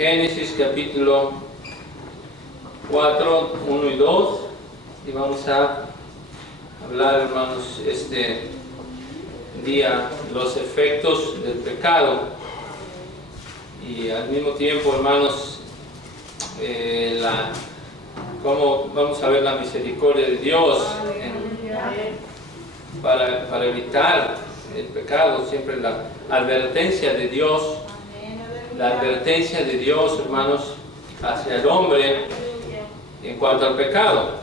Génesis capítulo 4, 1 y 2, y vamos a hablar, hermanos, este día los efectos del pecado y al mismo tiempo, hermanos, cómo vamos a ver la misericordia de Dios para evitar el pecado. Siempre la advertencia de Dios, hermanos, hacia el hombre en cuanto al pecado.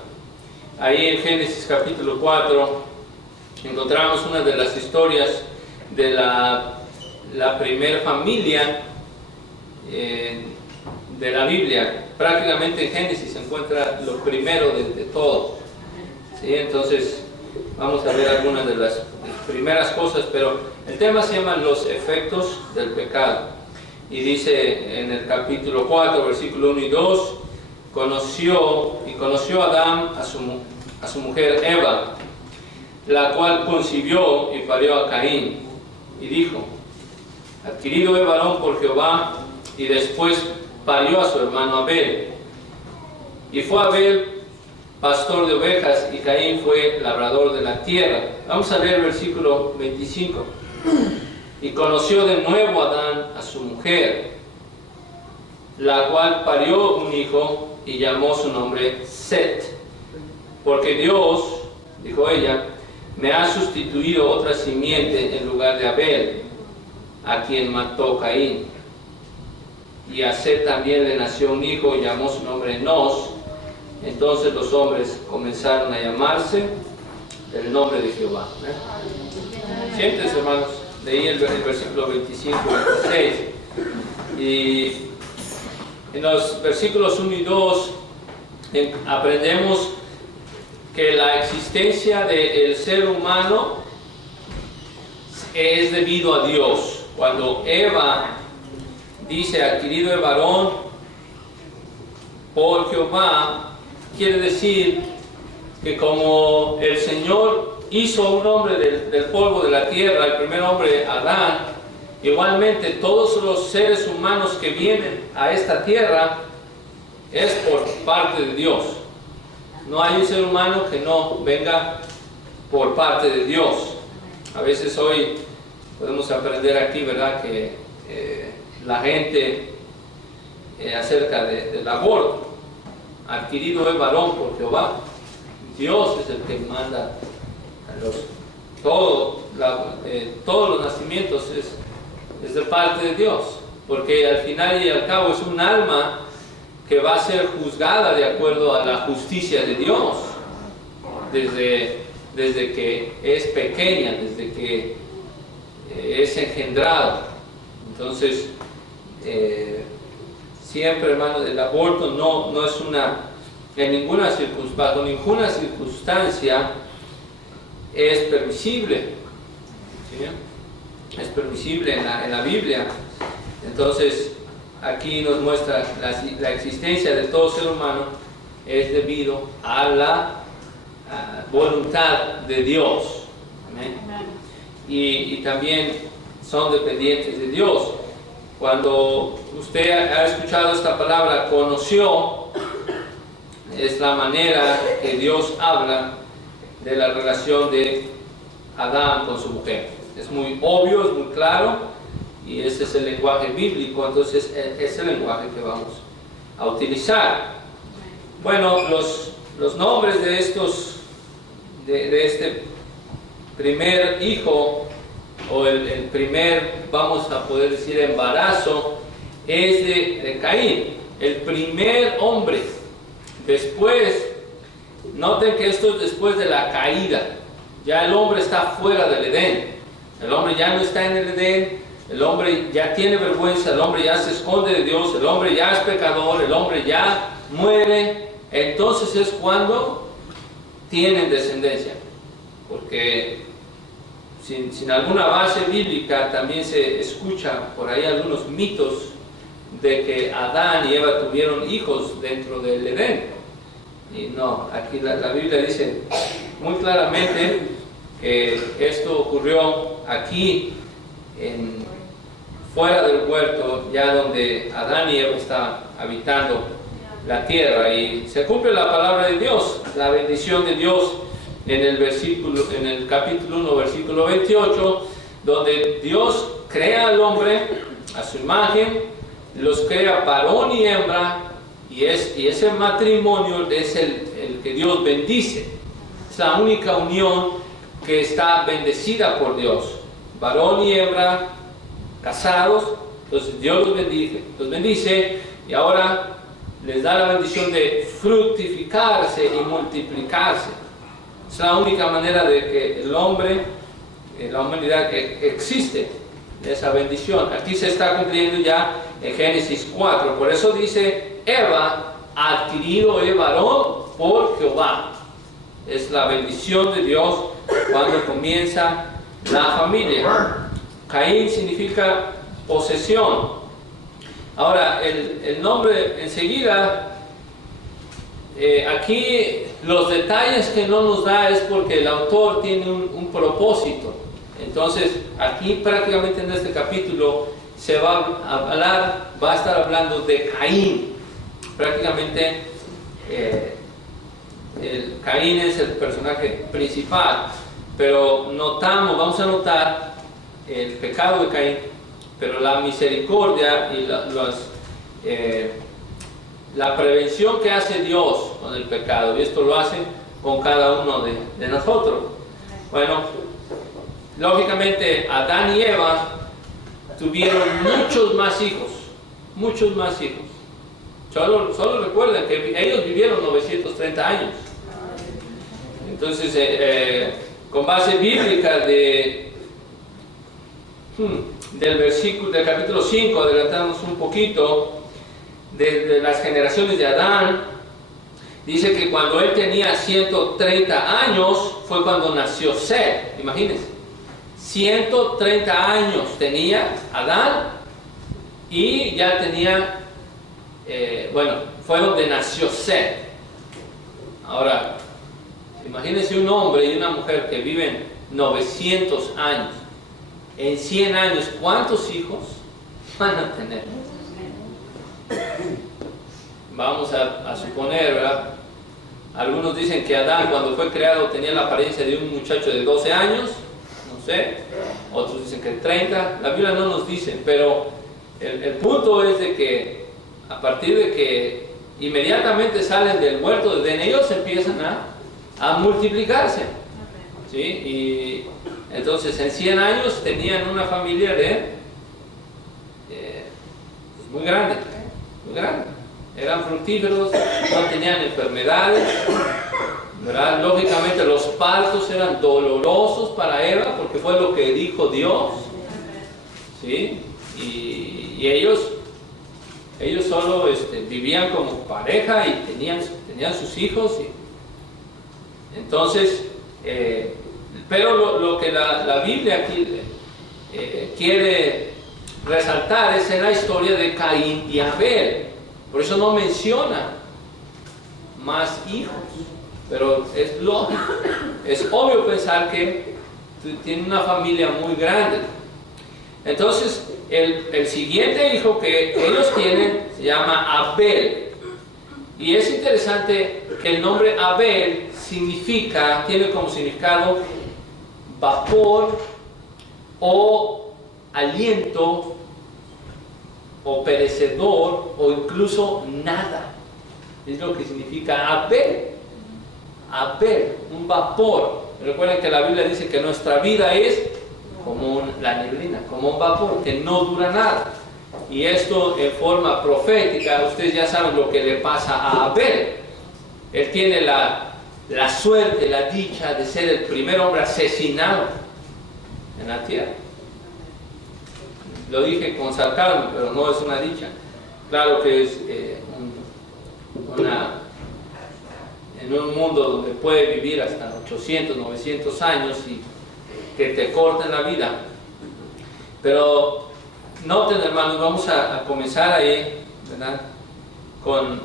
Ahí en Génesis capítulo 4 encontramos una de las historias de la primera familia de la Biblia. Prácticamente en Génesis se encuentra lo primero de todo, ¿sí? Entonces vamos a ver algunas de las primeras cosas, pero el tema se llama los efectos del pecado. Y dice en el capítulo 4, versículo 1 y 2, conoció Adán a su mujer Eva, la cual concibió y parió a Caín, y dijo: adquirido he varón por Jehová. Y después parió a su hermano Abel. Y fue Abel pastor de ovejas, y Caín fue labrador de la tierra. Vamos a leer el versículo 25. Y conoció de nuevo Adán a su mujer, la cual parió un hijo, y llamó su nombre Set, porque Dios, dijo ella, me ha sustituido otra simiente en lugar de Abel, a quien mató Caín. Y a Set también le nació un hijo, y llamó su nombre Enos. Entonces los hombres comenzaron a llamarse del nombre de Jehová. Siéntense, hermanos. Leí el versículo 25 y 26. Y en los versículos 1 y 2 aprendemos que la existencia del ser humano es debido a Dios. Cuando Eva dice adquirido el varón por Jehová, quiere decir que como el Señor hizo un hombre del polvo de la tierra, el primer hombre Adán, igualmente todos los seres humanos que vienen a esta tierra es por parte de Dios. No hay un ser humano que no venga por parte de Dios. A veces hoy podemos aprender aquí, ¿verdad?, que la gente acerca del aborto, adquirido el varón por Jehová. Dios es el que manda todos los nacimientos es de parte de Dios, porque al final y al cabo es un alma que va a ser juzgada de acuerdo a la justicia de Dios desde que es pequeña, desde que es engendrado. Entonces siempre, hermano, el aborto no es bajo ninguna circunstancia es permisible, ¿sí? Es permisible en la Biblia. Entonces aquí nos muestra la existencia de todo ser humano es debido a la voluntad de Dios. ¿Amén? Y también son dependientes de Dios. Cuando usted ha escuchado esta palabra conoció, es la manera que Dios habla de la relación de Adán con su mujer. Es muy obvio, es muy claro, y ese es el lenguaje bíblico. Entonces es el lenguaje que vamos a utilizar. Bueno, los nombres de este primer hijo, o el primer, vamos a poder decir, embarazo, es de Caín, el primer hombre. Después, noten que esto es después de la caída. Ya el hombre está fuera del Edén. El hombre ya no está en el Edén. El hombre ya tiene vergüenza. El hombre ya se esconde de Dios. El hombre ya es pecador. El hombre ya muere. Entonces es cuando tienen descendencia. Porque sin alguna base bíblica también se escucha por ahí algunos mitos de que Adán y Eva tuvieron hijos dentro del Edén. Y no, aquí la Biblia dice muy claramente que esto ocurrió aquí fuera del huerto, ya donde Adán y Eva estaban habitando la tierra, y se cumple la palabra de Dios, la bendición de Dios en el capítulo 1, versículo 28, donde Dios crea al hombre a su imagen, los crea varón y hembra, y ese matrimonio es el que Dios bendice. Es la única unión que está bendecida por Dios. Varón y hembra, casados, entonces Dios los bendice, y ahora les da la bendición de fructificarse y multiplicarse. Es la única manera de que el hombre, la humanidad existe, esa bendición. Aquí se está cumpliendo ya en Génesis 4. Por eso dice, Eva ha adquirido el varón por Jehová. Es la bendición de Dios cuando comienza la familia. Caín significa posesión. Ahora, el nombre enseguida, aquí los detalles que no nos da es porque el autor tiene un propósito. Entonces, aquí prácticamente en este capítulo se va a estar hablando de Caín. Prácticamente Caín es el personaje principal, pero vamos a notar el pecado de Caín, pero la misericordia y la prevención que hace Dios con el pecado, y esto lo hace con cada uno de nosotros. Bueno, lógicamente Adán y Eva tuvieron muchos más hijos. Solo recuerden que ellos vivieron 930 años. Entonces, con base bíblica del capítulo 5, adelantamos un poquito, de las generaciones de Adán, dice que cuando él tenía 130 años fue cuando nació Set. Imagínense, 130 años tenía Adán y ya tenía, fue donde nació Set. Ahora, imagínense un hombre y una mujer que viven 900 años. En 100 años, ¿cuántos hijos van a tener? Vamos a suponer, ¿verdad? Algunos dicen que Adán, cuando fue creado, tenía la apariencia de un muchacho de 12 años, no sé. Otros dicen que 30. La Biblia no nos dice, pero el punto es de que a partir de que inmediatamente salen del huerto de Edén, ellos empiezan a multiplicarse, ¿sí? Y entonces en 100 años tenían una familia muy grande, eran fructíferos, no tenían enfermedades, ¿verdad? Lógicamente los partos eran dolorosos para Eva porque fue lo que dijo Dios, ¿sí? Y ellos solo vivían como pareja y tenían sus hijos, entonces, pero lo que la Biblia aquí quiere resaltar es en la historia de Caín y Abel. Por eso no menciona más hijos, pero es lógico, es obvio pensar que tiene una familia muy grande. Entonces, el siguiente hijo que ellos tienen se llama Abel. Y es interesante que el nombre Abel tiene como significado vapor o aliento o perecedor o incluso nada. Es lo que significa Abel. Abel, un vapor. Recuerden que la Biblia dice que nuestra vida es como la neblina, como un vapor que no dura nada. Y esto en forma profética, ustedes ya saben lo que le pasa a Abel. Él tiene la suerte, la dicha de ser el primer hombre asesinado en la tierra. Lo dije con sarcasmo, pero no es una dicha. Claro que es en un mundo donde puede vivir hasta 800, 900 años y que te corten la vida. Pero noten, hermanos, vamos a comenzar ahí, ¿verdad? Con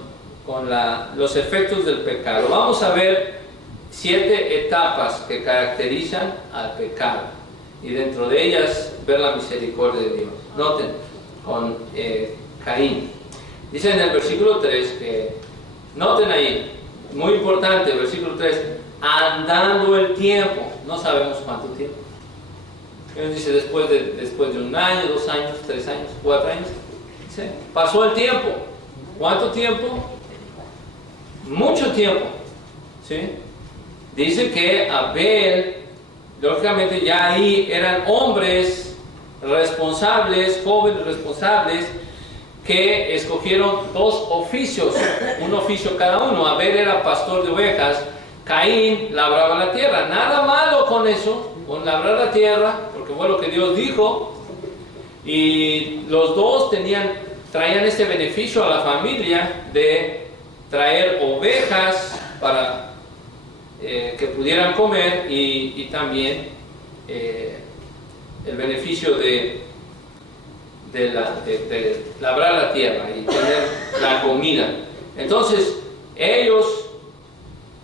los efectos del pecado. Vamos a ver 7 etapas que caracterizan al pecado y dentro de ellas ver la misericordia de Dios. Noten, Caín. Dice en el versículo 3 que, noten ahí, muy importante, versículo 3, andando el tiempo, no sabemos cuánto tiempo. Él dice después de 1 año, 2 años, 3 años, 4 años. Dice, pasó el tiempo. ¿Cuánto tiempo? Mucho tiempo. ¿Sí? Dice que Abel, lógicamente ya ahí eran hombres responsables, jóvenes responsables, que escogieron 2 oficios, un oficio cada uno. Abel era pastor de ovejas, Caín labraba la tierra. Nada malo con eso, con labrar la tierra, porque fue lo que Dios dijo, y los dos traían ese beneficio a la familia de traer ovejas para que pudieran comer, y también el beneficio de labrar la tierra y tener la comida. Entonces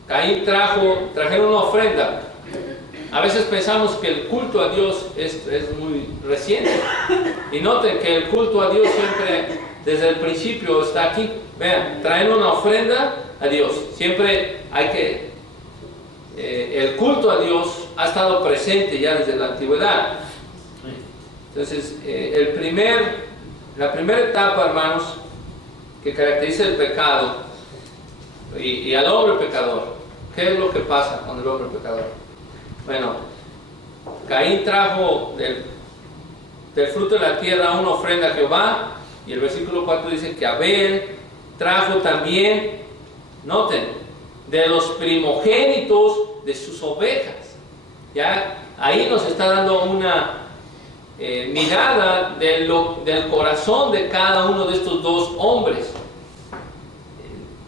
Caín trajeron una ofrenda. A veces pensamos que el culto a Dios es muy reciente, y noten que el culto a Dios siempre desde el principio está aquí. Vean, traen una ofrenda a Dios. Siempre hay que el culto a Dios ha estado presente ya desde la antigüedad. Entonces, la primera etapa, hermanos, que caracteriza el pecado y al hombre pecador. ¿Qué es lo que pasa con el hombre pecador? Bueno, Caín trajo del fruto de la tierra una ofrenda a Jehová, y el versículo 4 dice que Abel trajo también, noten, de los primogénitos de sus ovejas. Ya ahí nos está dando una mirada del corazón de cada uno de estos 2 hombres.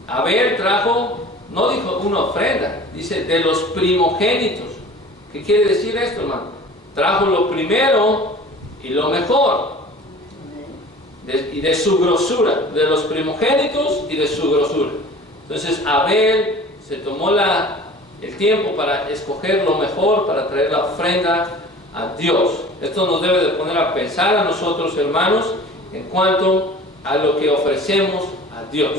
Abel trajo, no dijo una ofrenda, dice de los primogénitos. ¿Qué quiere decir esto, hermano? Trajo lo primero y lo mejor, y de su grosura, de los primogénitos y de su grosura. Entonces Abel se tomó el tiempo para escoger lo mejor, para traer la ofrenda a Dios. Esto nos debe de poner a pensar a nosotros, hermanos, en cuanto a lo que ofrecemos a Dios,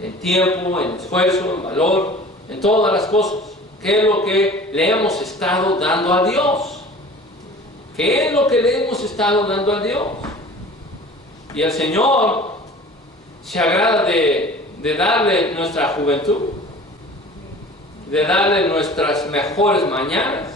en tiempo, en esfuerzo, en valor, en todas las cosas. ¿Qué es lo que le hemos estado dando a Dios? ¿Qué es lo que le hemos estado dando a Dios? Y el Señor se agrada de darle nuestra juventud, de darle nuestras mejores mañanas,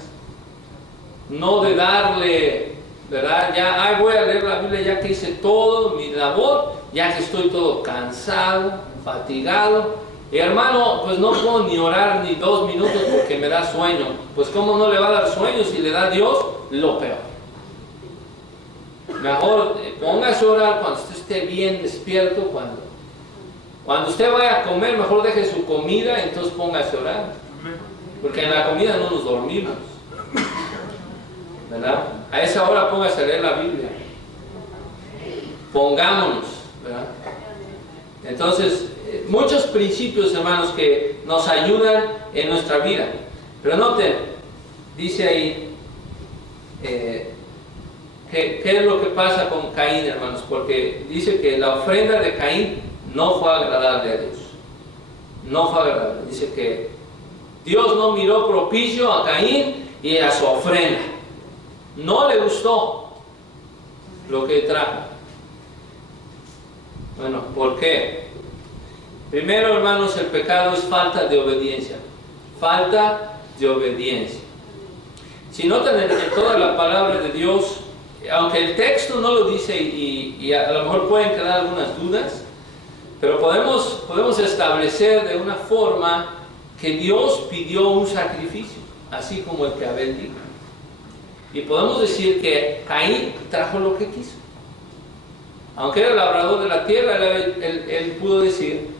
no de darle, ¿verdad? Ya, voy a leer la Biblia ya que hice todo mi labor, ya que estoy todo cansado, fatigado. Y hermano, pues no puedo ni orar ni 2 minutos porque me da sueño. Pues ¿cómo no le va a dar sueño si le da a Dios lo peor? Mejor póngase a orar cuando usted esté bien despierto, cuando usted vaya a comer, mejor deje su comida, entonces póngase a orar. Porque en la comida no nos dormimos, ¿verdad? A esa hora póngase a leer la Biblia. Pongámonos, ¿verdad? Entonces, muchos principios, hermanos, que nos ayudan en nuestra vida. Pero noten, dice ahí, ¿qué es lo que pasa con Caín, hermanos? Porque dice que la ofrenda de Caín no fue agradable a Dios. No fue agradable. Dice que Dios no miró propicio a Caín y a su ofrenda. No le gustó lo que trajo. Bueno, ¿por qué? Primero, hermanos, el pecado es falta de obediencia. Falta de obediencia. Si notan en toda la palabra de Dios, aunque el texto no lo dice y a lo mejor pueden quedar algunas dudas, pero podemos establecer de una forma que Dios pidió un sacrificio, así como el que Abel dijo. Y podemos decir que Caín trajo lo que quiso. Aunque era el labrador de la tierra, él pudo decir,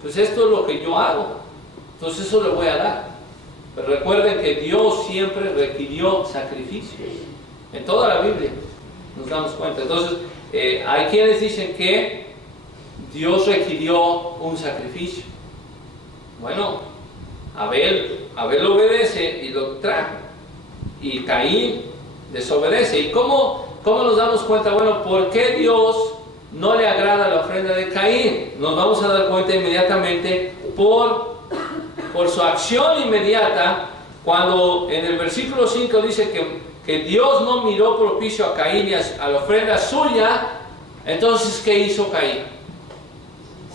pues esto es lo que yo hago, entonces eso le voy a dar. Pero recuerden que Dios siempre requirió sacrificios. En toda la Biblia nos damos cuenta. Entonces, hay quienes dicen que Dios requirió un sacrificio. Bueno, Abel obedece y lo trajo. Y Caín desobedece. ¿Y cómo ¿cómo nos damos cuenta? Bueno, ¿por qué Dios no le agrada la ofrenda de Caín? Nos vamos a dar cuenta inmediatamente por su acción inmediata, cuando en el versículo 5 dice que Dios no miró propicio a Caín y a la ofrenda suya. Entonces, ¿qué hizo Caín?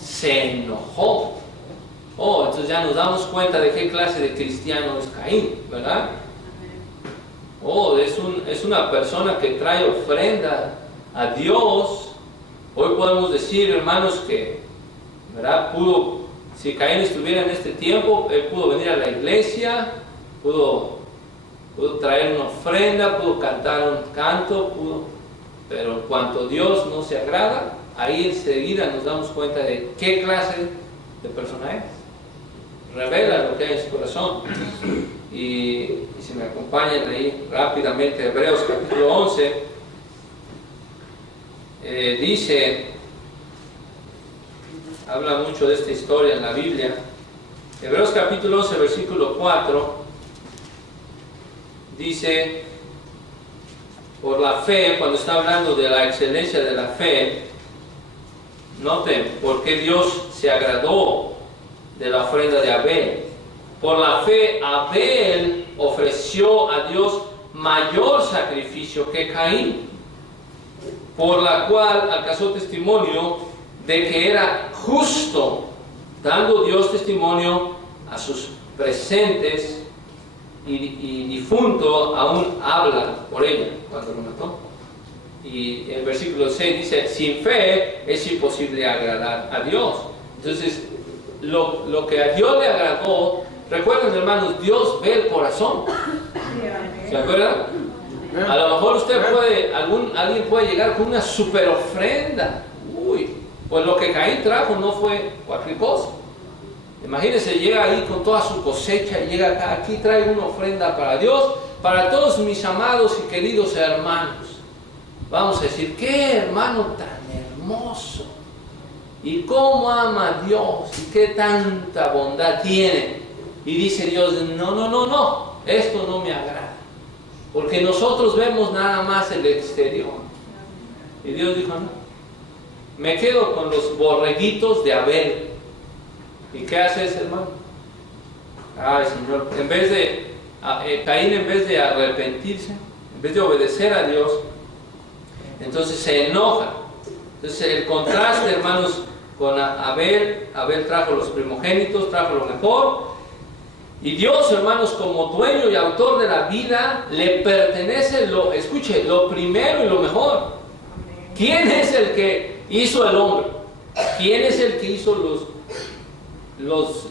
Se enojó. Oh, entonces ya nos damos cuenta de qué clase de cristiano es Caín, ¿verdad? Oh, es una persona que trae ofrenda a Dios. Hoy podemos decir, hermanos, que, ¿verdad? Si Caín estuviera en este tiempo, él pudo venir a la iglesia, pudo traer una ofrenda, pudo cantar un canto, pero en cuanto Dios no se agrada, ahí enseguida nos damos cuenta de qué clase de persona es. Revela lo que hay en su corazón. Y si me acompañan ahí rápidamente, Hebreos capítulo 11, habla mucho de esta historia en la Biblia. Hebreos capítulo 11, versículo 4, dice, por la fe, cuando está hablando de la excelencia de la fe, noten, porque Dios se agradó de la ofrenda de Abel. Por la fe, Abel ofreció a Dios mayor sacrificio que Caín, por la cual alcanzó testimonio de que era justo, dando Dios testimonio a sus presentes, y difunto aún habla por ella cuando lo mató. Y el versículo 6 dice, sin fe es imposible agradar a Dios. Entonces, lo que a Dios le agradó, recuerden, hermanos, Dios ve el corazón. ¿Se acuerdan? A lo mejor alguien puede llegar con una super ofrenda. Uy, pues lo que Caín trajo no fue cualquier cosa. Imagínense, llega ahí con toda su cosecha y llega acá, aquí traigo una ofrenda para Dios, para todos mis amados y queridos hermanos. Vamos a decir, qué hermano tan hermoso, y cómo ama a Dios, y qué tanta bondad tiene. Y dice Dios, no, esto no me agrada, porque nosotros vemos nada más el exterior. Y Dios dijo, no, me quedo con los borreguitos de Abel. ¿Y qué hace ese hermano? Ay, Señor, Caín, en vez de arrepentirse, en vez de obedecer a Dios, entonces se enoja. Entonces el contraste, hermanos, con Abel trajo los primogénitos, trajo lo mejor, y Dios, hermanos, como dueño y autor de la vida, le pertenece lo primero y lo mejor. ¿Quién es el que hizo el hombre? ¿Quién es el que hizo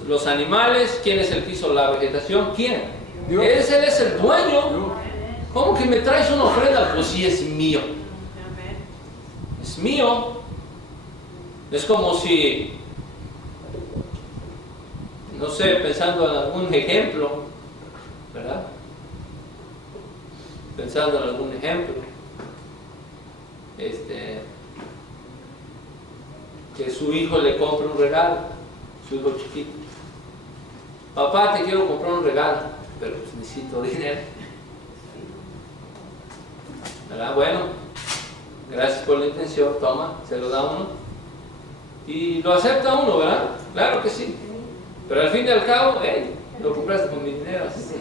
los animales? ¿Quién es el que hizo la vegetación? ¿Quién? Dios. Él es el dueño. Dios. ¿Cómo que me traes una ofrenda? Pues sí, es mío. Es mío. Es como si, no sé, pensando en algún ejemplo, ¿verdad? Pensando en algún ejemplo, que su hijo le compre un regalo, su hijo chiquito. Papá, te quiero comprar un regalo, pero pues necesito dinero. ¿Verdad? Bueno, gracias por la intención, toma, se lo da uno. Y lo acepta uno, ¿verdad? Claro que sí. Pero al fin y al cabo, lo compraste con mi dinero. Así.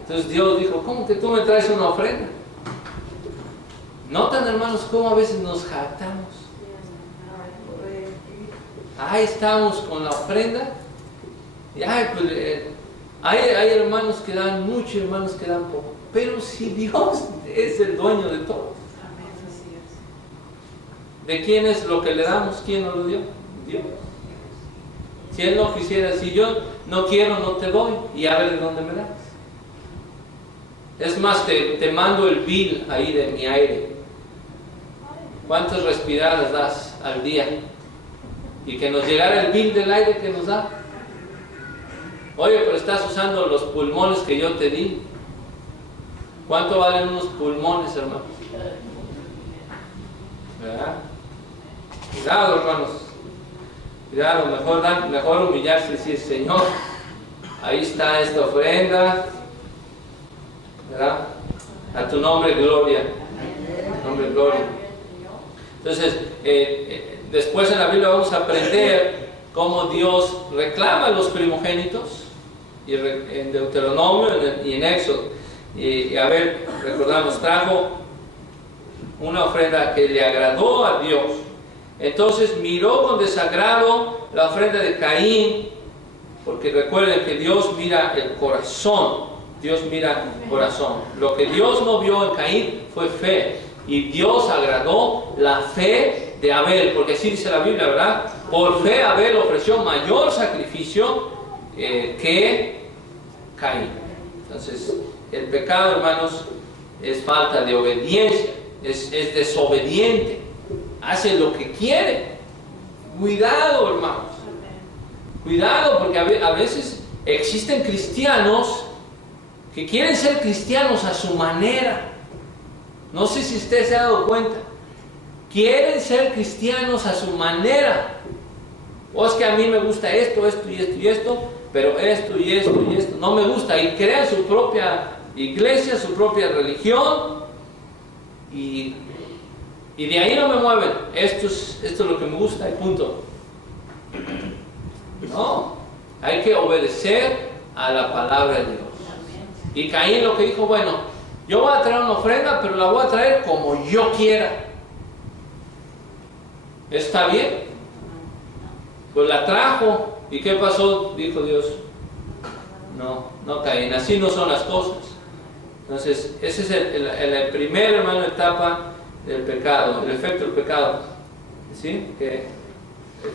Entonces Dios dijo, ¿cómo que tú me traes una ofrenda? ¿Notan, hermanos, cómo a veces nos jactamos? Ahí estamos con la ofrenda. Y hay hermanos que dan mucho y hermanos que dan poco. Pero si Dios es el dueño de todo, ¿de quién es lo que le damos? ¿Quién nos lo dio? Dios. Si Él no quisiera, si yo no quiero, no te doy, y a ver de dónde me das. Es más, te mando el bill ahí de mi aire. ¿Cuántas respiradas das al día? Y que nos llegara el bill del aire que nos da. Oye, pero estás usando los pulmones que yo te di. ¿Cuánto valen unos pulmones, hermanos? ¿Verdad? Cuidado, hermanos. Cuidado, mejor humillarse y decir, Señor, ahí está esta ofrenda, ¿verdad? A tu nombre, gloria. nombre es gloria. Entonces, después en la Biblia vamos a aprender cómo Dios reclama a los primogénitos, y en Deuteronomio y en Éxodo. Y a ver, recordamos, trajo una ofrenda que le agradó a Dios. Entonces miró con desagrado la ofrenda de Caín, porque recuerden que Dios mira el corazón. Dios mira el corazón. Lo que Dios no vio en Caín fue fe. Y Dios agradó la fe de Abel, porque así dice la Biblia, ¿verdad? Por fe Abel ofreció mayor sacrificio que Caín. Entonces, el pecado, hermanos, es falta de obediencia, es desobediente, hace lo que quiere. Cuidado, hermanos. Cuidado, porque a veces existen cristianos que quieren ser cristianos a su manera. No sé si usted se ha dado cuenta. Quieren ser cristianos a su manera. O es que a mí me gusta esto, esto y esto y esto, pero esto y esto y esto no me gusta. Y crean su propia iglesia, su propia religión. Y de ahí no me mueven. Esto es lo que me gusta y punto. No, hay que obedecer a la palabra de Dios. Y Caín lo que dijo, bueno, yo voy a traer una ofrenda, pero la voy a traer como yo quiera. ¿Está bien? Pues la trajo. ¿Y qué pasó? Dijo Dios. No, Caín, así no son las cosas. Entonces, ese es la primera, hermano, etapa del pecado, el efecto del pecado. ¿Sí? Que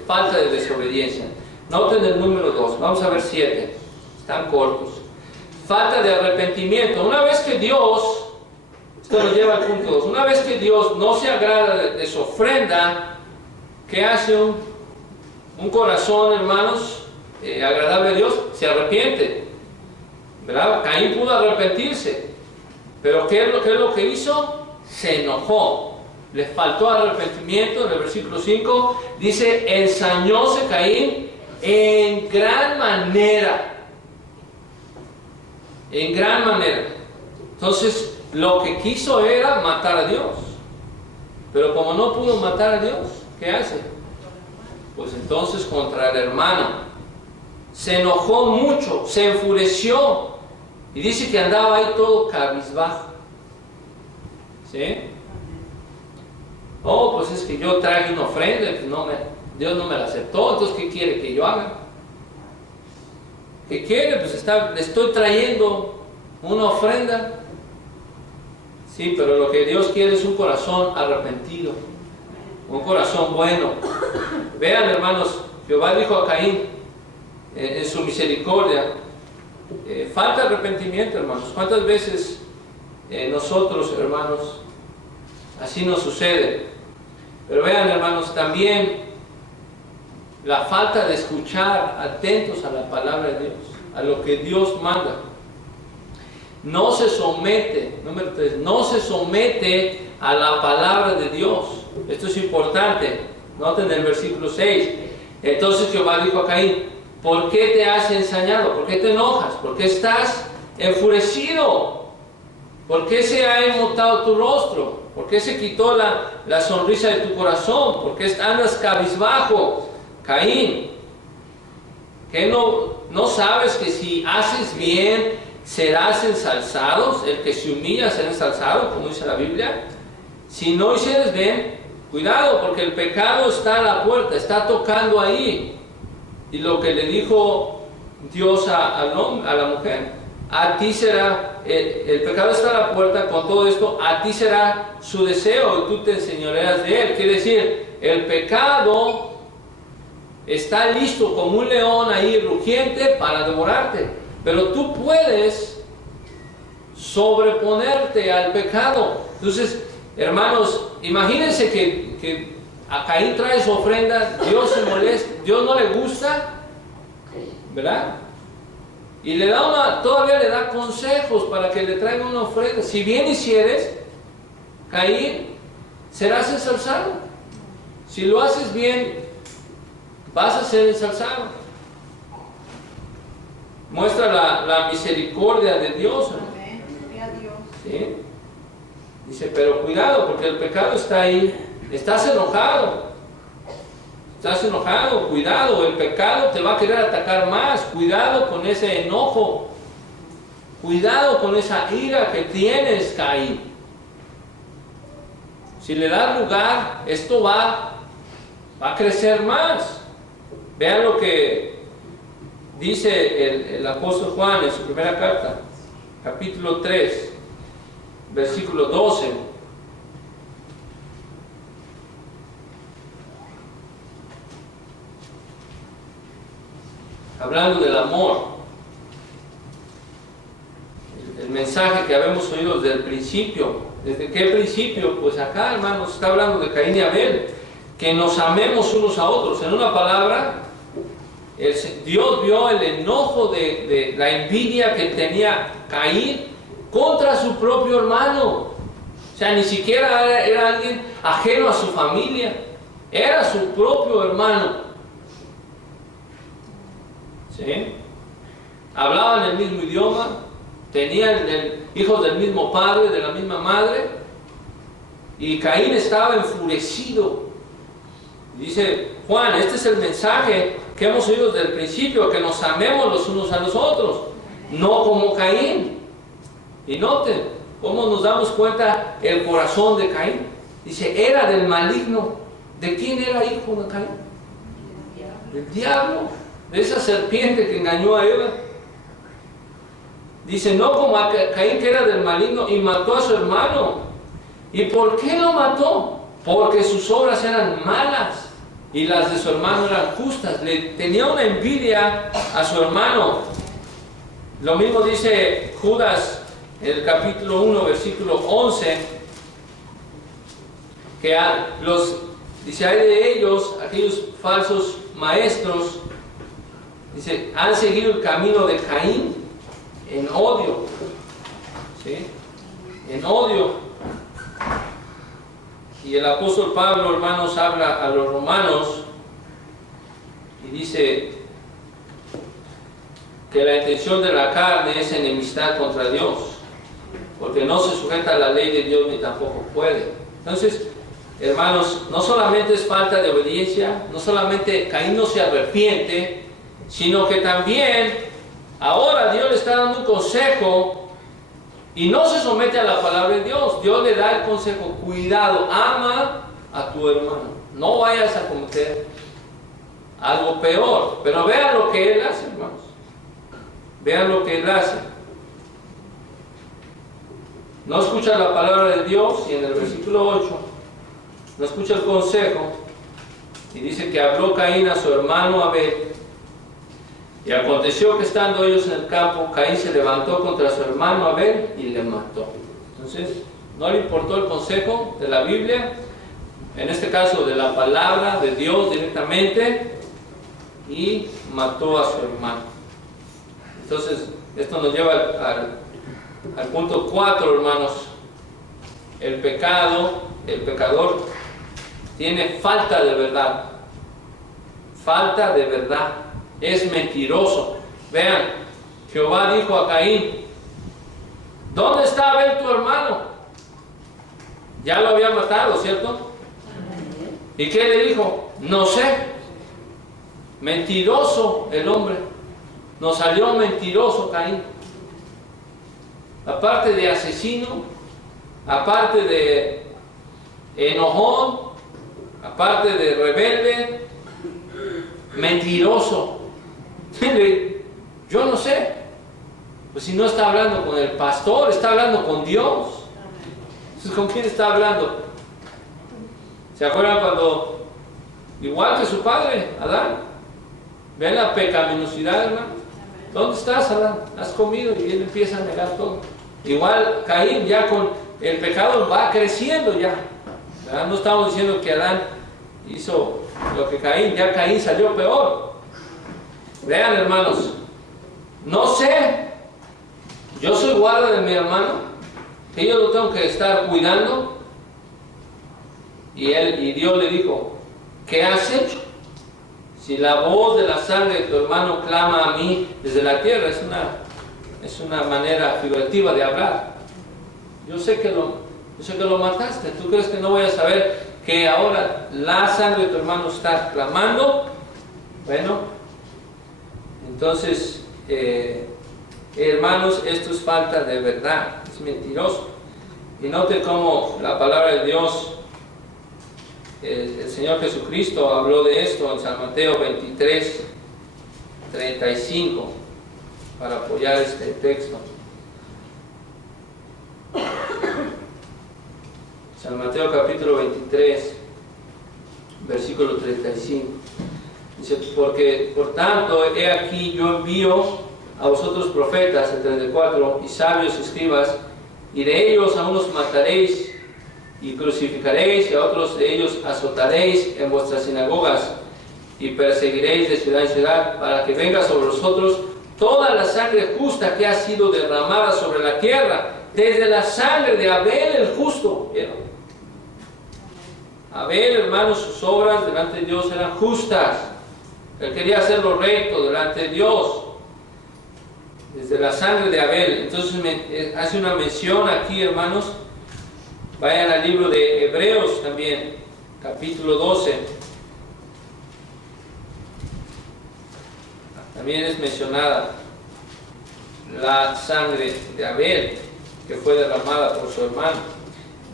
falta de desobediencia. Noten el número 2. Vamos a ver 7. Están cortos. Falta de arrepentimiento. Una vez que Dios, esto nos lleva al punto 2, una vez que Dios no se agrada de su ofrenda, ¿qué hace un corazón, hermanos, agradable a Dios? Se arrepiente, ¿verdad? Caín pudo arrepentirse, pero ¿qué es lo que hizo? Se enojó, le faltó arrepentimiento. En el versículo 5 dice, ensañóse Caín en gran manera. En gran manera. Entonces, lo que quiso era matar a Dios. Pero como no pudo matar a Dios, ¿qué hace? Pues entonces contra el hermano. Se enojó mucho, se enfureció. Y dice que andaba ahí todo cabizbajo. ¿Sí? Oh, pues es que yo traje una ofrenda, pues Dios no me la aceptó, entonces ¿qué quiere que yo haga? ¿Qué quiere? Pues le estoy trayendo una ofrenda. Sí, pero lo que Dios quiere es un corazón arrepentido, un corazón bueno. Vean, hermanos, Jehová dijo a Caín en su misericordia, falta arrepentimiento, hermanos. ¿Cuántas veces nosotros, hermanos, así nos sucede? Pero vean, hermanos, también la falta de escuchar atentos a la palabra de Dios, a lo que Dios manda. No se somete, número 3, no se somete a la palabra de Dios. Esto es importante. Noten el versículo 6. Entonces Jehová dijo a Caín, ¿por qué te has ensañado? ¿Por qué te enojas? ¿Por qué estás enfurecido? ¿Por qué se ha enmutado tu rostro? ¿Por qué se quitó la sonrisa de tu corazón? ¿Por qué andas cabizbajo? Caín, ¿qué no sabes que si haces bien serás ensalzado? El que se humilla será ensalzado, como dice la Biblia. Si no hicieres bien, cuidado, porque el pecado está a la puerta, está tocando ahí. Y lo que le dijo Dios a la mujer, a ti será, el pecado está a la puerta, con todo esto, a ti será su deseo y tú te enseñoreas de él. Quiere decir, el pecado está listo como un león ahí rugiente para devorarte, pero tú puedes sobreponerte al pecado. Entonces, hermanos, imagínense que a Caín trae su ofrenda, Dios se molesta, Dios no le gusta, ¿verdad? Y todavía le da consejos para que le traiga una ofrenda. Si bien hicieres, Caín, serás ensalzado. Si lo haces bien, vas a ser ensalzado. Muestra la misericordia de Dios. ¿Sí? Dice, pero cuidado, porque el pecado está ahí. Estás enojado. Estás enojado, cuidado, el pecado te va a querer atacar más. Cuidado con ese enojo. Cuidado con esa ira que tienes, Caín. Si le das lugar, esto va a crecer más. Vean lo que dice el apóstol Juan en su primera carta, capítulo 3, versículo 12. Hablando del amor. El mensaje que habíamos oído desde el principio. ¿Desde qué principio? Pues acá, hermanos, está hablando de Caín y Abel. Que nos amemos unos a otros. En una palabra, Dios vio el enojo de la envidia que tenía Caín contra su propio hermano. O sea, ni siquiera era alguien ajeno a su familia. Era su propio hermano. ¿Sí? Hablaban el mismo idioma, tenían hijos del mismo padre, de la misma madre, y Caín estaba enfurecido. Dice Juan, este es el mensaje que hemos oído desde el principio, que nos amemos los unos a los otros, no como Caín. Y noten cómo nos damos cuenta el corazón de Caín. Dice, era del maligno. ¿De quién era hijo de Caín? Del diablo. De esa serpiente que engañó a Eva. Dice, no como a Caín, que era del maligno y mató a su hermano. ¿Y por qué lo mató? Porque sus obras eran malas y las de su hermano eran justas. Le tenía una envidia a su hermano. Lo mismo dice Judas en el capítulo 1, versículo 11, que dice, hay de ellos, aquellos falsos maestros, dice, han seguido el camino de Caín en odio. ¿Sí? En odio. Y el apóstol Pablo, hermanos, habla a los romanos y dice que la intención de la carne es enemistad contra Dios, porque no se sujeta a la ley de Dios ni tampoco puede. Entonces, hermanos, no solamente es falta de obediencia, no solamente Caín no se arrepiente, sino que también ahora Dios le está dando un consejo y no se somete a la palabra de Dios. Dios le da el consejo, cuidado, ama a tu hermano, no vayas a cometer algo peor. Pero vean lo que él hace, hermanos, vean lo que él hace. No escucha la palabra de Dios, y en el versículo 8 no escucha el consejo, y dice que habló Caín a su hermano Abel. Y aconteció que estando ellos en el campo, Caín se levantó contra su hermano Abel y le mató. Entonces, no le importó el consejo de la Biblia, en este caso de la palabra de Dios directamente, y mató a su hermano. Entonces, esto nos lleva al punto 4, hermanos. El pecado, el pecador, tiene falta de verdad. Falta de verdad. Es mentiroso. Vean, Jehová dijo a Caín, ¿dónde está Abel tu hermano? Ya lo había matado, ¿cierto? ¿Y qué le dijo? No sé. Mentiroso el hombre. Nos salió mentiroso Caín. Aparte de asesino, aparte de enojón, aparte de rebelde, mentiroso. Yo no sé. Pues si no está hablando con el pastor, está hablando con Dios. Entonces, ¿con quién está hablando? ¿Se acuerdan cuando, igual que su padre, Adán? ¿Ven la pecaminosidad, hermano? ¿Dónde estás, Adán? ¿Has comido? Y él empieza a negar todo. Igual Caín, ya con el pecado va creciendo ya. ¿Verdad? No estamos diciendo que Adán hizo lo que Caín, ya Caín salió peor. Vean, hermanos, no sé, yo soy guarda de mi hermano, que yo lo tengo que estar cuidando. Y Dios le dijo, ¿qué has hecho? Si la voz de la sangre de tu hermano clama a mí desde la tierra, es una manera figurativa de hablar. Yo sé que Yo sé que lo mataste. ¿Tú crees que no voy a saber que ahora la sangre de tu hermano está clamando? Bueno, entonces, hermanos, esto es falta de verdad, es mentiroso. Y note cómo la palabra de Dios, el Señor Jesucristo habló de esto en San Mateo 23, 35, para apoyar este texto. San Mateo capítulo 23, versículo 35. Dice, porque por tanto, he aquí yo envío a vosotros profetas, el 34, y sabios escribas, y de ellos a unos mataréis y crucificaréis, y a otros de ellos azotaréis en vuestras sinagogas, y perseguiréis de ciudad en ciudad, para que venga sobre vosotros toda la sangre justa que ha sido derramada sobre la tierra, desde la sangre de Abel el justo. ¿Vieron? Abel, hermanos, sus obras delante de Dios eran justas. Él quería hacer lo recto delante de Dios, desde la sangre de Abel. Entonces hace una mención aquí, hermanos. Vayan al libro de Hebreos también, capítulo 12. También es mencionada la sangre de Abel, que fue derramada por su hermano.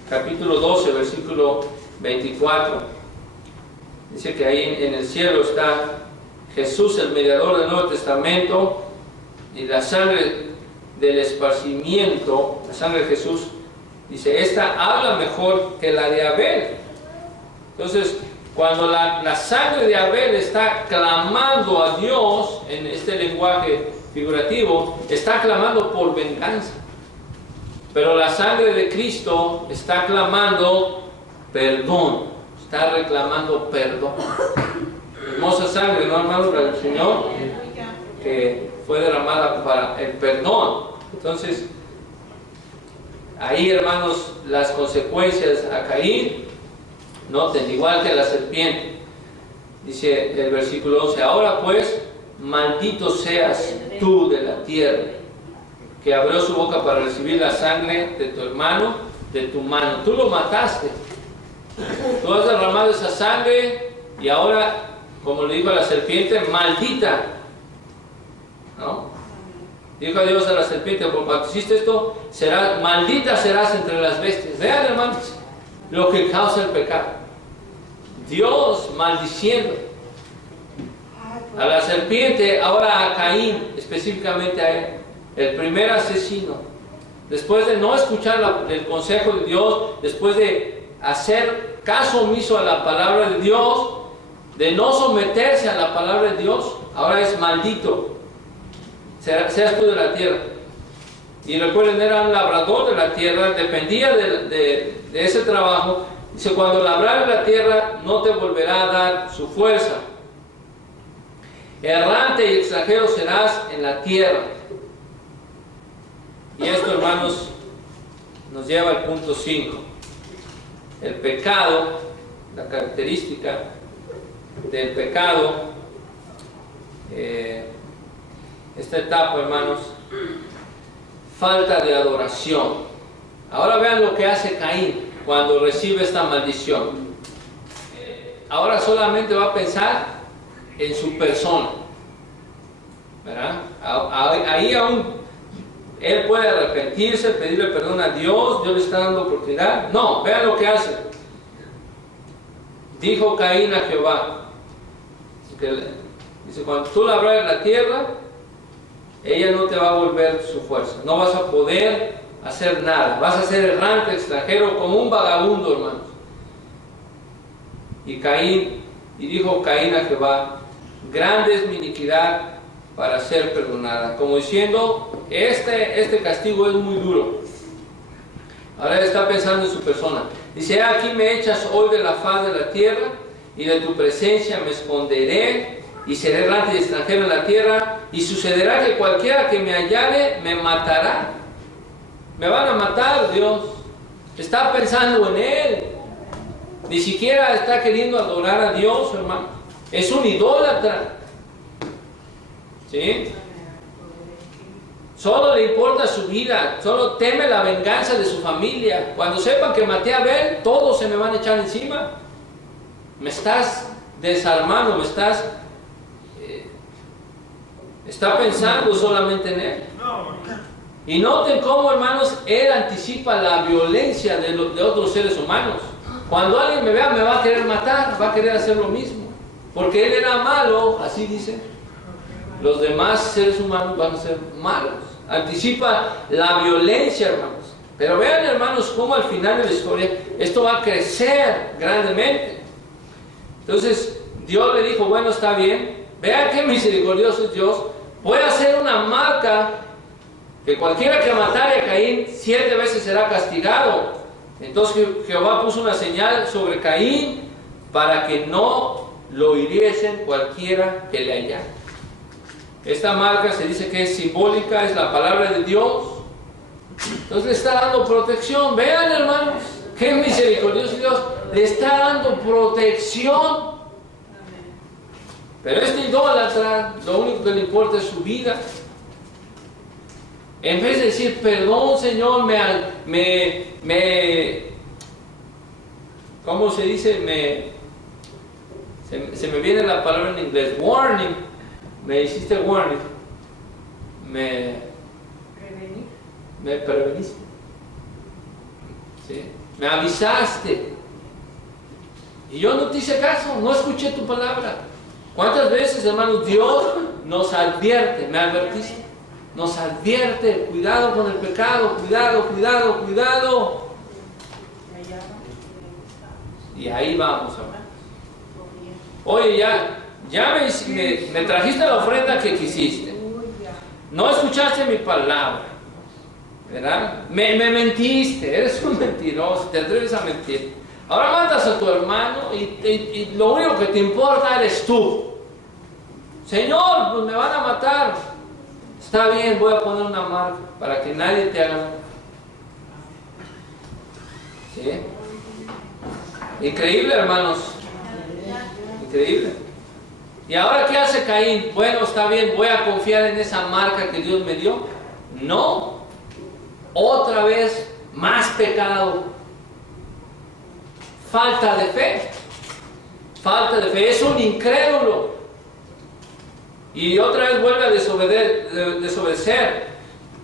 Capítulo 12, versículo 24. Dice que ahí en el cielo está Jesús, el mediador del Nuevo Testamento, y la sangre del esparcimiento, la sangre de Jesús, dice, esta habla mejor que la de Abel. Entonces, cuando la sangre de Abel está clamando a Dios, en este lenguaje figurativo, está clamando por venganza. Pero la sangre de Cristo está clamando perdón, está reclamando perdón. Hermosa sangre, ¿no, hermano? Del Señor, que fue derramada para el perdón. Entonces, ahí, hermanos, las consecuencias a Caín, noten, igual que la serpiente. Dice el versículo 11, ahora pues, maldito seas tú de la tierra, que abrió su boca para recibir la sangre de tu hermano, de tu mano. Tú lo mataste. Tú has derramado esa sangre y ahora, como le dijo a la serpiente, maldita. ¿No? Dijo a Dios a la serpiente, por cuanto hiciste esto, maldita serás entre las bestias. Vean, hermanos, lo que causa el pecado. Dios maldiciendo a la serpiente, ahora a Caín, específicamente a él, el primer asesino. Después de no escuchar el consejo de Dios, después de hacer caso omiso a la palabra de Dios, de no someterse a la palabra de Dios, ahora es maldito. Seas tú de la tierra. Y recuerden, era un labrador de la tierra, dependía de ese trabajo. Dice, cuando labrares la tierra, no te volverá a dar su fuerza. Errante y extranjero serás en la tierra. Y esto, hermanos, nos lleva al punto 5. El pecado, la característica del pecado, esta etapa, hermanos, falta de adoración. Ahora vean lo que hace Caín cuando recibe esta maldición. Ahora solamente va a pensar en su persona, ¿verdad? Ahí aún él puede arrepentirse, pedirle perdón a Dios, Dios le está dando oportunidad. No, vean lo que hace. Dijo Caín a Jehová, dice, cuando tú labrares la tierra, ella no te va a volver su fuerza, no vas a poder hacer nada, vas a ser errante, extranjero, como un vagabundo, hermanos. Y dijo Caín a Jehová, grande es mi iniquidad para ser perdonada, como diciendo, este castigo es muy duro. Ahora él está pensando en su persona. Dice, aquí me echas hoy de la faz de la tierra, y de tu presencia me esconderé, y seré errante y extranjero en la tierra, y sucederá que cualquiera que me hallare me matará. Me van a matar, Dios. Está pensando en él. Ni siquiera está queriendo adorar a Dios, hermano. Es un idólatra. ¿Sí? Solo le importa su vida, solo teme la venganza de su familia. Cuando sepan que maté a Abel, todos se me van a echar encima. Me estás desarmando, está pensando solamente en él. Y noten cómo, hermanos, él anticipa la violencia de otros seres humanos. Cuando alguien me vea, me va a querer matar, va a querer hacer lo mismo. Porque él era malo, así dice. Los demás seres humanos van a ser malos. Anticipa la violencia, hermanos. Pero vean, hermanos, cómo al final de la historia esto va a crecer grandemente. Entonces, Dios le dijo, bueno, está bien. Vean qué misericordioso es Dios. Voy a hacer una marca que cualquiera que matare a Caín 7 veces será castigado. Entonces Jehová puso una señal sobre Caín para que no lo hiriesen cualquiera que le hallara. Esta marca se dice que es simbólica, es la palabra de Dios. Entonces le está dando protección. Vean, hermanos, qué misericordioso Dios. Le está dando protección. Pero este idólatra, lo único que le importa es su vida. En vez de decir, perdón, Señor, ¿cómo se dice? Se me viene la palabra en inglés, warning. Me hiciste warning. Me preveniste. ¿Sí? Me avisaste. Y yo no te hice caso, no escuché tu palabra. ¿Cuántas veces, hermanos, Dios nos advierte? Me advertiste. Nos advierte, cuidado con el pecado, cuidado. Y ahí vamos, hermano. Oye, ya me trajiste la ofrenda que quisiste. No escuchaste mi palabra, ¿verdad? Me mentiste, eres un mentiroso, te atreves a mentir. Ahora matas a tu hermano y lo único que te importa eres tú. Señor, pues me van a matar. Está bien, voy a poner una marca para que nadie te haga nada. ¿Sí? Increíble, hermanos. Increíble. ¿Y ahora qué hace Caín? Bueno, está bien, voy a confiar en esa marca que Dios me dio. No. Otra vez, más pecado. Falta de fe. Falta de fe. Es un incrédulo. Y otra vez vuelve a desobedecer.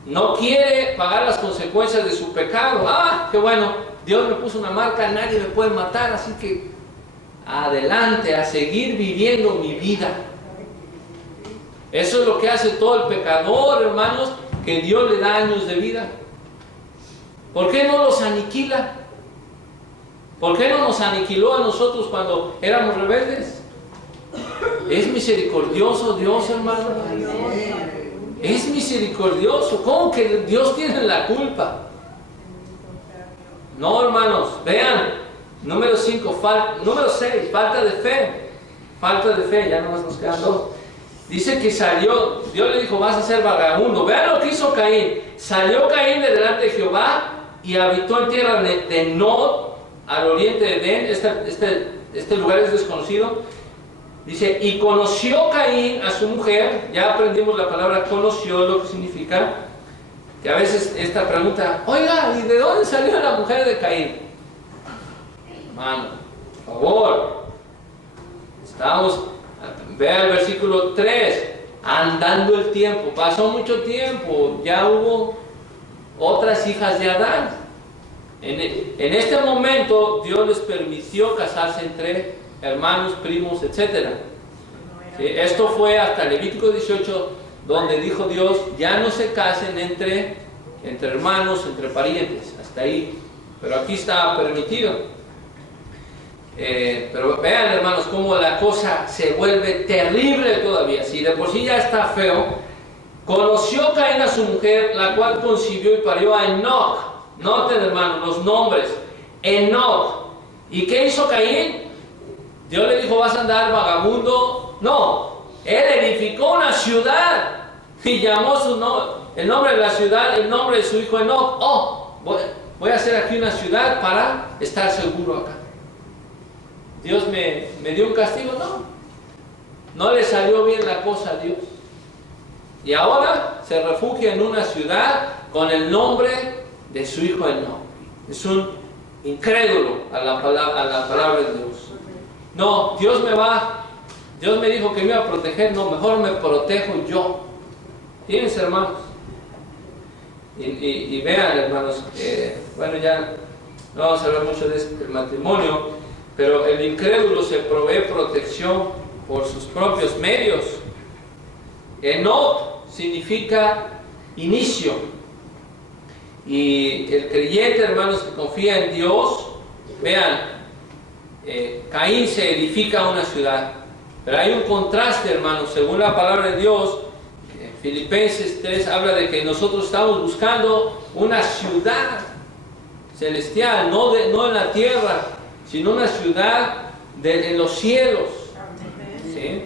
No quiere pagar las consecuencias de su pecado. Qué bueno, Dios me puso una marca, nadie me puede matar, así que adelante, a seguir viviendo mi vida. Eso es lo que hace todo el pecador, hermanos, que Dios le da años de vida. ¿Por qué no los aniquila? ¿Por qué no nos aniquiló a nosotros cuando éramos rebeldes? Es misericordioso Dios, hermano. Es misericordioso. ¿Cómo que Dios tiene la culpa? No, hermanos. Vean. Número 6, falta de fe. Falta de fe, ya nomás nos quedan 2. Dice que salió, Dios le dijo, vas a ser vagabundo. Vean lo que hizo Caín. Salió Caín de delante de Jehová y habitó en tierra de Nod, al oriente de Edén. Este lugar es desconocido. Dice, y conoció Caín a su mujer. Ya aprendimos la palabra conoció, lo que significa. Que a veces esta pregunta, oiga, ¿y de dónde salió la mujer de Caín? Hermano, por favor. Vea el versículo 3. Andando el tiempo, pasó mucho tiempo, ya hubo otras hijas de Adán. En este momento Dios les permitió casarse entre hermanos, primos, etc. ¿Sí? Esto fue hasta Levítico 18, donde dijo Dios, ya no se casen entre hermanos, entre parientes, hasta ahí. Pero aquí está permitido. Pero vean, hermanos, cómo la cosa se vuelve terrible todavía. Si de por sí ya está feo, conoció Caín a su mujer, la cual concibió y parió a Enoc. Noten, hermanos, los nombres. Enoc. ¿Y qué hizo Caín? Dios le dijo, vas a andar vagabundo. No, él edificó una ciudad y llamó el nombre de la ciudad, el nombre de su hijo Enoc. Voy a hacer aquí una ciudad para estar seguro acá. Dios me dio un castigo, no le salió bien la cosa a Dios. Y ahora se refugia en una ciudad con el nombre de su hijo Enoc. Es un incrédulo a la palabra de Dios. No, Dios me dijo que me iba a proteger, no, mejor me protejo yo. Fíjense, hermanos. Y vean, hermanos, bueno, ya no vamos a hablar mucho de este matrimonio, pero el incrédulo se provee protección por sus propios medios. Enoc significa inicio. Y el creyente, hermanos, que confía en Dios, vean, Caín se edifica una ciudad. Pero hay un contraste, hermanos, según la palabra de Dios. Filipenses 3 habla de que nosotros estamos buscando una ciudad celestial, no en la tierra, sino una ciudad en los cielos. ¿Sí?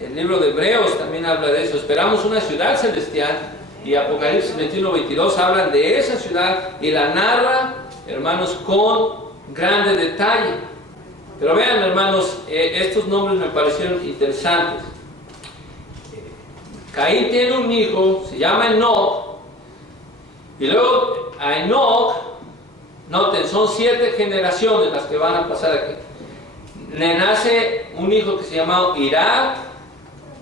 El libro de Hebreos también habla de eso. Esperamos una ciudad celestial, y Apocalipsis 21-22 hablan de esa ciudad y la narra, hermanos, con grande detalle. Pero vean, hermanos, estos nombres me parecieron interesantes. Caín tiene un hijo, se llama Enoc, y luego a Enoc, noten, son 7 generaciones las que van a pasar aquí. Le nace un hijo que se llama Irad,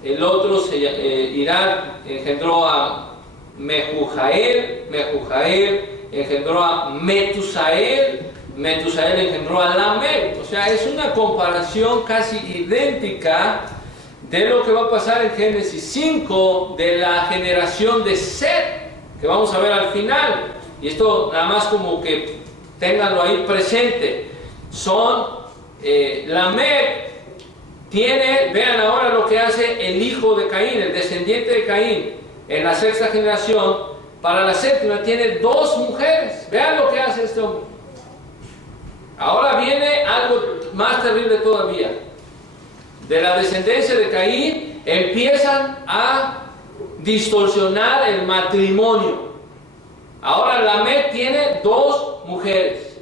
el otro, Irad engendró a Mehujael, Mehujael engendró a Metusael, Metusael engendró a Lamec. O sea, es una comparación casi idéntica de lo que va a pasar en Génesis 5, de la generación de Set, que vamos a ver al final. Y esto nada más como que ténganlo ahí presente. Lamec tiene, vean ahora lo que hace el hijo de Caín, el descendiente de Caín, en la 6ª generación. Para la 7ª tiene 2 mujeres. Vean lo que hace este hombre. Ahora viene algo más terrible todavía. De la descendencia de Caín empiezan a distorsionar el matrimonio. Ahora Lamec tiene 2 mujeres.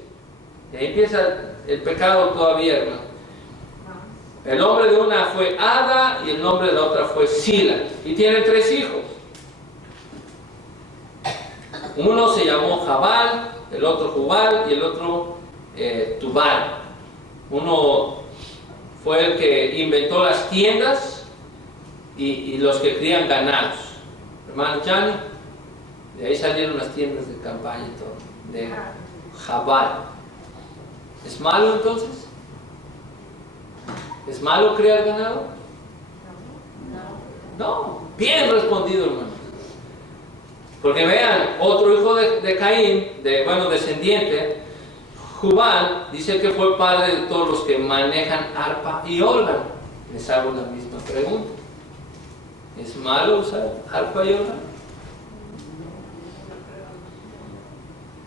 Y ahí empieza el pecado todavía, hermano. El nombre de una fue Ada y el nombre de la otra fue Sila. Y tienen 3 hijos. Uno se llamó Jabal, el otro Jubal y el otro Tubal. Uno fue el que inventó las tiendas y los que crían ganados. Hermano Chani, de ahí salieron las tiendas de campaña y todo, de Jabal. ¿Es malo entonces? ¿Es malo criar ganado? No. Bien respondido, hermano. Porque vean, otro hijo de Caín, descendiente, Jubal, dice que fue padre de todos los que manejan arpa y órgano. Les hago la misma pregunta. ¿Es malo usar arpa y órgano?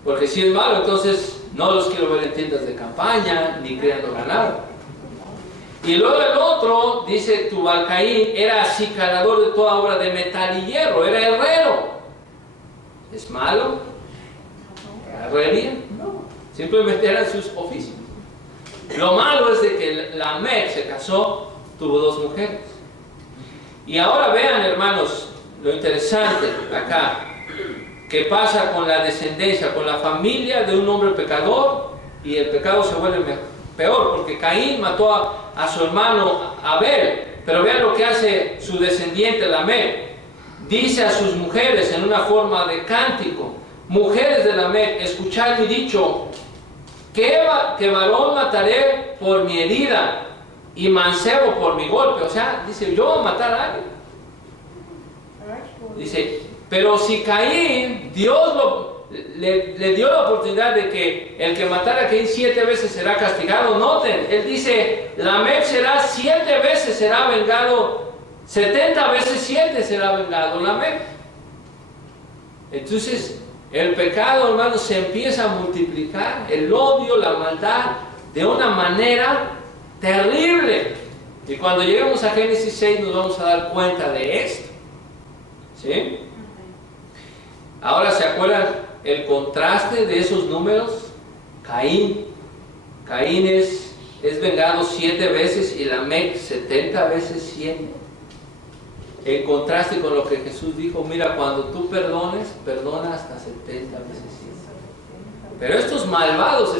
Porque si es malo, entonces no los quiero ver en tiendas de campaña, ni criando ganado. Y luego el otro, dice Tubal Caín, era acicalador de toda obra de metal y hierro, era herrero. ¿Es malo? ¿Herrería? No. Simplemente eran sus oficios. Lo malo es de que Lamec se casó, tuvo 2 mujeres. Y ahora vean, hermanos, lo interesante acá, que pasa con la descendencia, con la familia de un hombre pecador, y el pecado se vuelve peor, porque Caín mató a su hermano Abel. Pero vean lo que hace su descendiente Lamec. Dice a sus mujeres en una forma de cántico: mujeres de Lamec, escuchad mi dicho, que varón mataré por mi herida y mancebo por mi golpe. O sea, dice, yo voy a matar a alguien. Dice, pero si Caín, Dios le dio la oportunidad de que el que matara a Caín 7 veces será castigado. Noten, él dice, Lamec será 7 veces, será vengado. 70 veces 7 será vengado Lamec. Entonces, el pecado, hermanos, se empieza a multiplicar, el odio, la maldad, de una manera terrible. Y cuando lleguemos a Génesis 6 nos vamos a dar cuenta de esto. ¿Sí? Ahora, ¿se acuerdan el contraste de esos números? Caín es vengado 7 veces y Lamec 70 veces 100. En contraste con lo que Jesús dijo, mira, cuando tú perdones, perdona hasta 70 veces 100. Pero estos malvados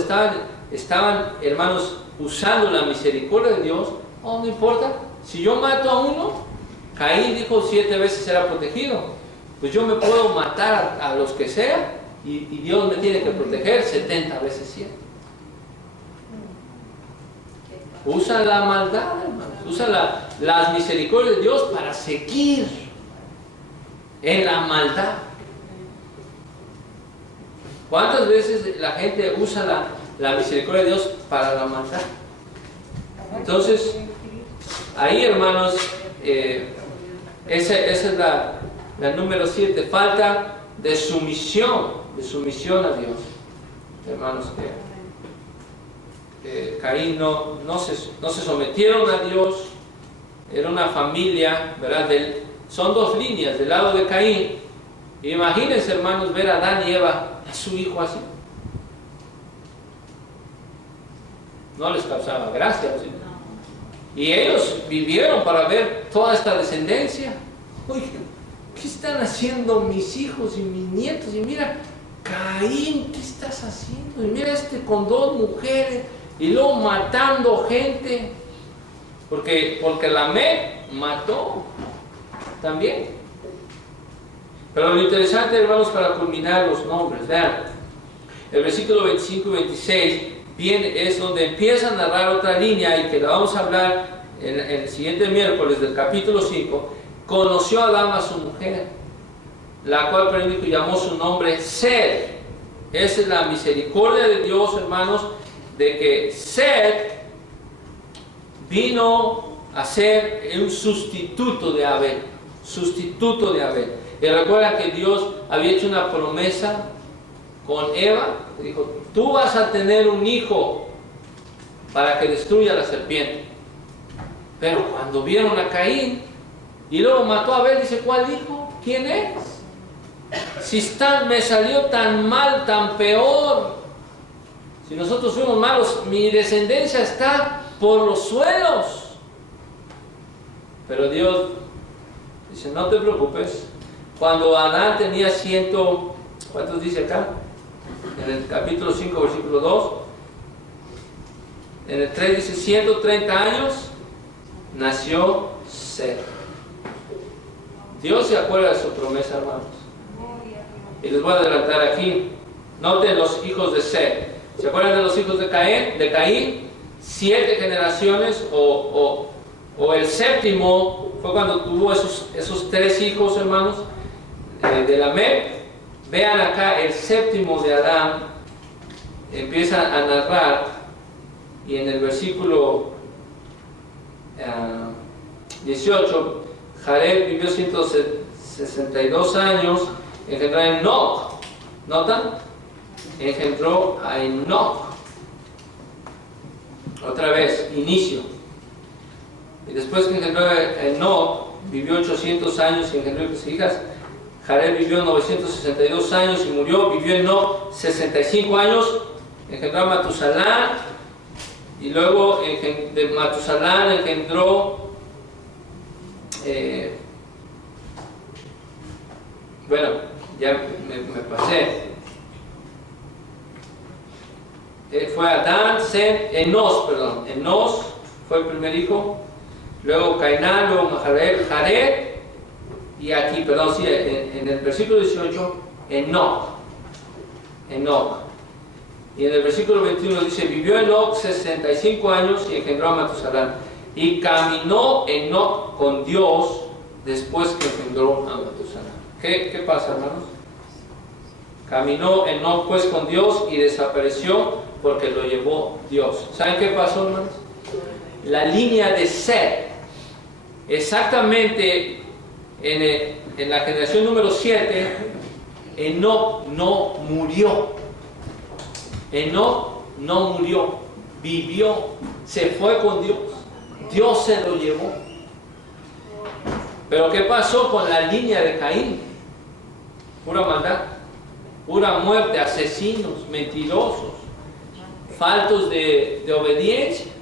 estaban, hermanos, usando la misericordia de Dios. Oh, no importa, si yo mato a uno, Caín dijo 7 veces será protegido. Pues yo me puedo matar a los que sea y Dios me tiene que proteger 70 veces 100. Usa la maldad, hermanos, usa las misericordias de Dios para seguir en la maldad. ¿Cuántas veces la gente usa la misericordia de Dios para la maldad? Entonces, ahí, hermanos, esa es la número 7, falta de sumisión a Dios. Hermanos, Caín no se sometieron a Dios. Era una familia, ¿verdad? Son dos líneas del lado de Caín. Imagínense, hermanos, ver a Adán y Eva, a su hijo así. No les causaba gracia, ¿sí? Y ellos vivieron para ver toda esta descendencia. Oye, ¿qué están haciendo mis hijos y mis nietos? Y mira, Caín, ¿qué estás haciendo? Y mira con 2 mujeres y luego matando gente. Porque Lamec mató también. Pero lo interesante, hermanos, para culminar los nombres, vean, el versículo 25 y 26 es donde empieza a narrar otra línea y que la vamos a hablar en el siguiente miércoles del capítulo 5. Conoció a Adán a su mujer, la cual predijo y llamó su nombre Sed. Esa es la misericordia de Dios, hermanos, de que Sed vino a ser un sustituto de Abel. Sustituto de Abel. Y recuerda que Dios había hecho una promesa con Eva. Dijo, tú vas a tener un hijo para que destruya la serpiente. Pero cuando vieron a Caín y luego mató a Abel, dice, ¿cuál hijo? ¿Quién es? Si me salió tan mal, tan peor. Si nosotros fuimos malos, mi descendencia está por los suelos. Pero Dios dice, no te preocupes. Cuando Adán tenía ¿cuántos dice acá? En el capítulo 5, versículo 2. En el 3 dice, 130 años, nació Sed. Dios se acuerda de su promesa, hermanos. Y les voy a adelantar aquí. Noten los hijos de Sed. ¿Se acuerdan de los hijos de Caín? 7 generaciones, o el séptimo fue cuando tuvo esos 3 hijos, hermanos, de Lamec. Vean acá, el séptimo de Adán empieza a narrar, y en el versículo 18, Jared vivió 162 años, engendró a Enoc. ¿Notan? Engendró a Enoc. Otra vez, inicio. Y después que engendró a Enoc, vivió 800 años y engendró hijas. Jared vivió 962 años y murió. Vivió Enoc 65 años, engendró a Matusalán. Y luego de Matusalán engendró bueno, ya me pasé. Fue Adán, Sem, Enos fue el primer hijo. Luego Cainán, luego Mahalaleel, Jared. Y aquí, en el versículo 18, Enoc. Y en el versículo 21 dice, vivió Enoc 65 años y engendró a Matusalán. Y caminó Enoc con Dios después que engendró a Matusalán. ¿Qué pasa, hermanos? Caminó Enoc pues con Dios y desapareció porque lo llevó Dios. ¿Saben qué pasó, hermanos? La línea de Sed, exactamente en la generación número 7, Enoc no murió. Enoc no murió, vivió, se fue con Dios. Dios se lo llevó. Pero ¿qué pasó con la línea de Caín? Pura maldad, pura muerte, asesinos, mentirosos, faltos de obediencia.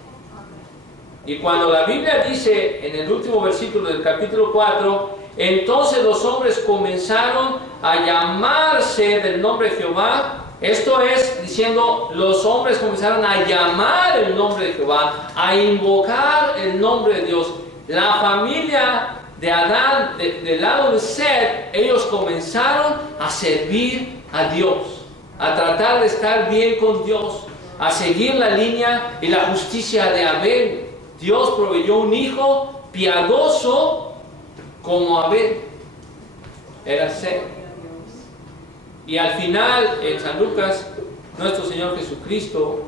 Y cuando la Biblia dice en el último versículo del capítulo 4, entonces los hombres comenzaron a llamarse del nombre de Jehová. Esto es diciendo, los hombres comenzaron a llamar el nombre de Jehová, a invocar el nombre de Dios. La familia de Adán, del lado de Set, ellos comenzaron a servir a Dios, a tratar de estar bien con Dios, a seguir la línea y la justicia de Abel. Dios proveyó un hijo piadoso como Abel, era Set. Y al final, en San Lucas, nuestro Señor Jesucristo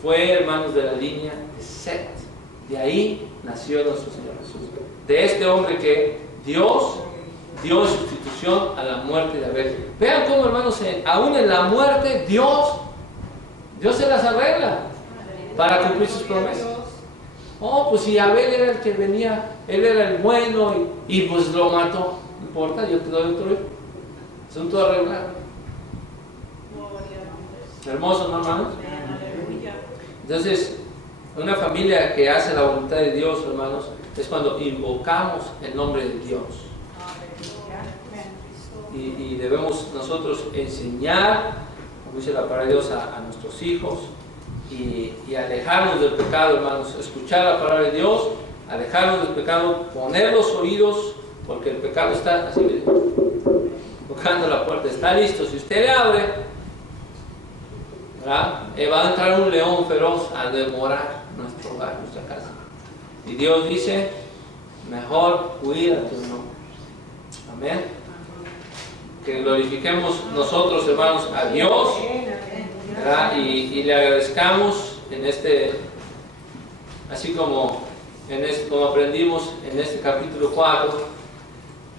fue, hermanos, de la línea de Set. De ahí nació nuestro Señor Jesús. De este hombre que Dios dio sustitución a la muerte de Abel. Vean cómo, hermanos, aún en la muerte, Dios se las arregla para cumplir sus promesas. Oh, pues si Abel era el que venía, él era el bueno y pues lo mató. No importa, yo te doy otro hijo. Son todo arreglado. Hermosos, ¿no, hermanos? Entonces, una familia que hace la voluntad de Dios, hermanos, es cuando invocamos el nombre de Dios. Y debemos nosotros enseñar, como dice la palabra de Dios, a nuestros hijos y alejarnos del pecado, hermanos. Escuchar la palabra de Dios, alejarnos del pecado, poner los oídos, porque el pecado está así, tocando la puerta, está listo. Si usted le abre, ¿verdad? Va a entrar un león feroz a devorar nuestro hogar, nuestra casa. Y Dios dice, mejor huir a tu nombre. Amén. Que glorifiquemos nosotros, hermanos, a Dios, ¿verdad? Y le agradezcamos en así como como aprendimos en este capítulo 4,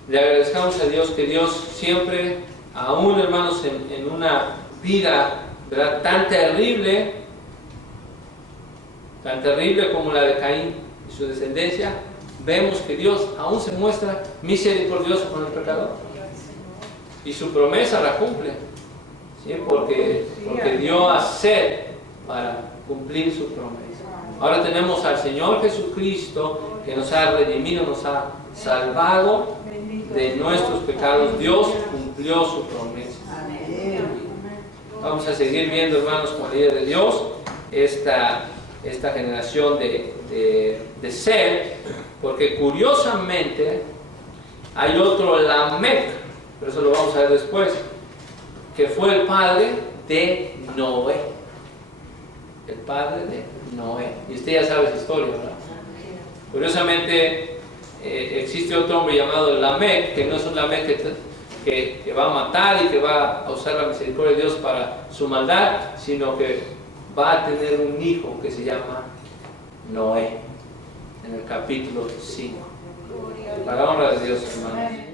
le agradezcamos a Dios que Dios siempre, aún, hermanos, en una vida, ¿verdad?, tan terrible como la de Caín y su descendencia, vemos que Dios aún se muestra misericordioso con el pecador y su promesa la cumple, ¿sí? porque dio a Set para cumplir su promesa. Ahora tenemos al Señor Jesucristo que nos ha redimido, nos ha salvado de nuestros pecados. Dios cumplió su promesa. Vamos a seguir viendo, hermanos, con la ayuda de Dios, esta generación de Set, porque curiosamente hay otro Lamec, pero eso lo vamos a ver después, que fue el padre de Noé. El padre de Noé. Y usted ya sabe esa historia, ¿verdad? Curiosamente, existe otro hombre llamado Lamec, que no es un Lamec que va a matar y que va a usar la misericordia de Dios para su maldad, sino que va a tener un hijo que se llama Noé, en el capítulo 5. Para la honra de Dios, hermanos.